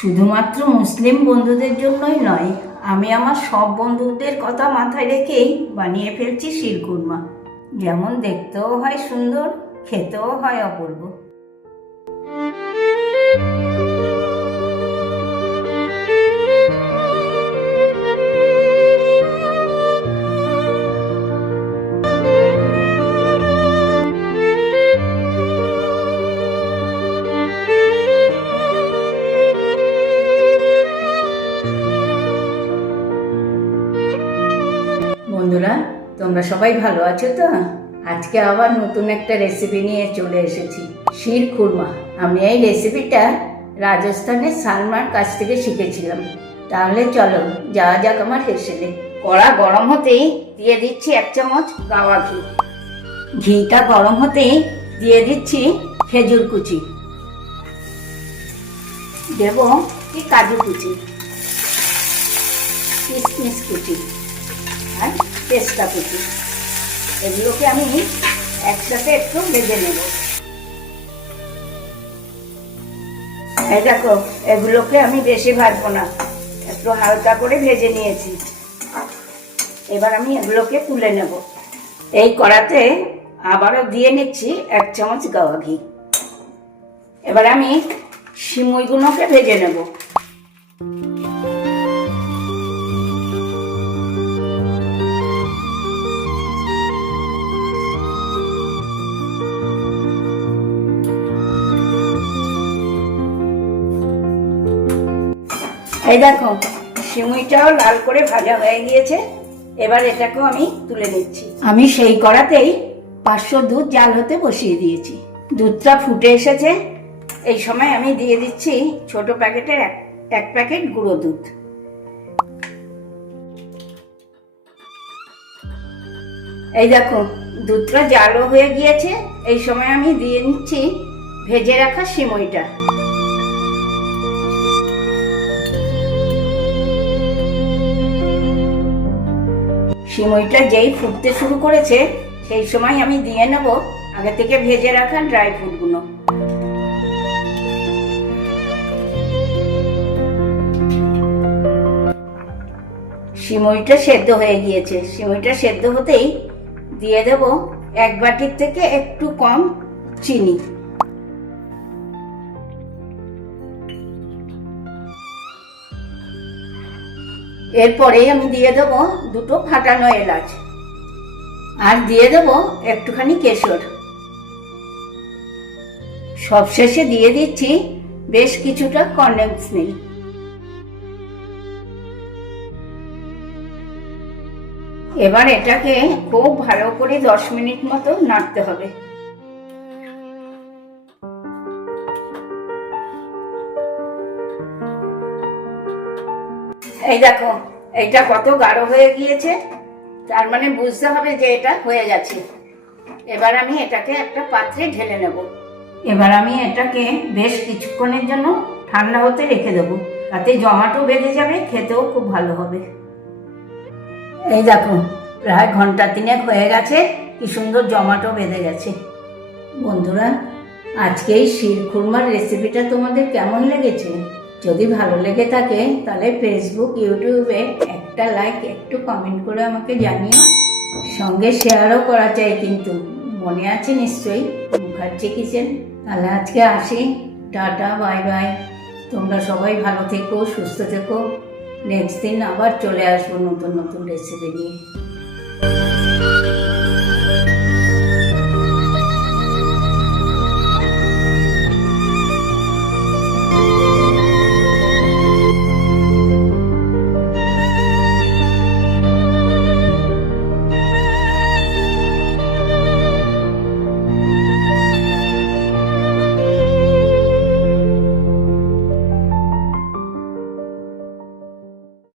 শুধুমাত্র মুসলিম বন্ধুদের জন্যই নয়, আমি আমার সব বন্ধুদের কথা মাথায় রেখেই বানিয়ে ফেলছি শিরকুরমা। যেমন দেখতেও হয় সুন্দর, খেতেও হয় অপূর্ব। বন্ধুরা, তোমরা সবাই ভালো আছো তো? আজকে আবার নতুন একটা রেসিপি নিয়ে চলে এসেছি, শিরকুরমা। আমি এই রেসিপিটা রাজস্থানের সালমার কাছ থেকে শিখেছিলাম। তাহলে চলো যাওয়া যাক আমার রেসিপি। কড়া গরম হতেই দিয়ে দিচ্ছি 1 চামচ গাওয়া ঘি। ঘিটা গরম হতেই দিয়ে দিচ্ছি খেজুর কুচি, দেব কাজু কুচি, কিশমিশ কুচি আর পেস্তা কুচি। এগুলোকে আমি একসাথে একটু ভেজে নেব। এই দেখো, এগুলোকে আমি বেশি ভাজবো না, একটু হালকা করে ভেজে নিয়েছি। এবার আমি এগুলোকে তুলে নেব। এই কড়াতে আবারও দিয়ে নিচ্ছি 1 চামচ গাওয়া ঘি। এবার আমি সিমুইগুলোকে ভেজে নেব। এই দেখো, সিমুইটাও লাল করে ভাজা হয়ে গিয়েছে। এবার এটাকেও আমি তুলে নিচ্ছি। আমি সেই কড়াতেই 500 দুধ জাল হতে বসিয়ে দিয়েছি। দুধটা ফুটে এসেছে। এই সময় আমি দিয়ে দিচ্ছি ছোট প্যাকেটের এক প্যাকেট গুঁড়ো দুধ। এই দেখো, দুধটা জালও হয়ে গিয়েছে। এই সময় আমি দিয়ে নিচ্ছি ভেজে রাখা সিমুইটা। সিমুইটা যেই ফুটতে শুরু করেছে, সেই সময় আমি দিয়ে নেব আগে থেকে ভেজে রাখা ড্রাই ফ্রুটগুলো। সিমুইটা সেদ্ধ হয়ে গিয়েছে। সিমুইটা সেদ্ধ হতেই দিয়ে দেব 1 বাটির থেকে একটু কম চিনি। এরপরে আমি দিয়ে দেব 2টো ফাটানো এলাচ, আর দিয়ে দেব একটুখানি কেশর। সবশেষে দিয়ে দিচ্ছি বেশ কিছুটা কনডেন্স মিল্ক। এবার এটাকে খুব ভালো করে 10 মিনিট মতো নাড়তে হবে। এই দেখো, এটা কত গাঢ় হয়ে গিয়েছে, তার মানে বুঝতে হবে যে এটা হয়ে গেছে। এবার আমি এটাকে একটা পাত্রে ঢেলে নেব। এবার আমি এটাকে বেশ কিছুক্ষণের জন্য ঠান্ডা হতে রেখে দেবো, তাতে জমাটো বেঁধে যাবে, খেতেও খুব ভালো হবে। এই দেখো, প্রায় ঘন্টা 3 হয়ে গেছে, কি সুন্দর জমাটো বেঁধে গেছে। বন্ধুরা, আজকে এই শিরকুরমার রেসিপিটা তোমাদের কেমন লেগেছে? যদি ভালো লেগে থাকে তাহলে ফেসবুক, ইউটিউবে একটা লাইক, একটু কমেন্ট করে আমাকে জানিও। সঙ্গে শেয়ারও করা চাই কিন্তু। মনে আছে নিশ্চয়ই, মুখার্জি কিচেন। তাহলে আজকে আসি, টাটা, বাই বাই। তোমরা সবাই ভালো থেকো, সুস্থ থেকো। নেক্সট দিন আবার চলে আসবো নতুন নতুন রেসিপি নিয়ে।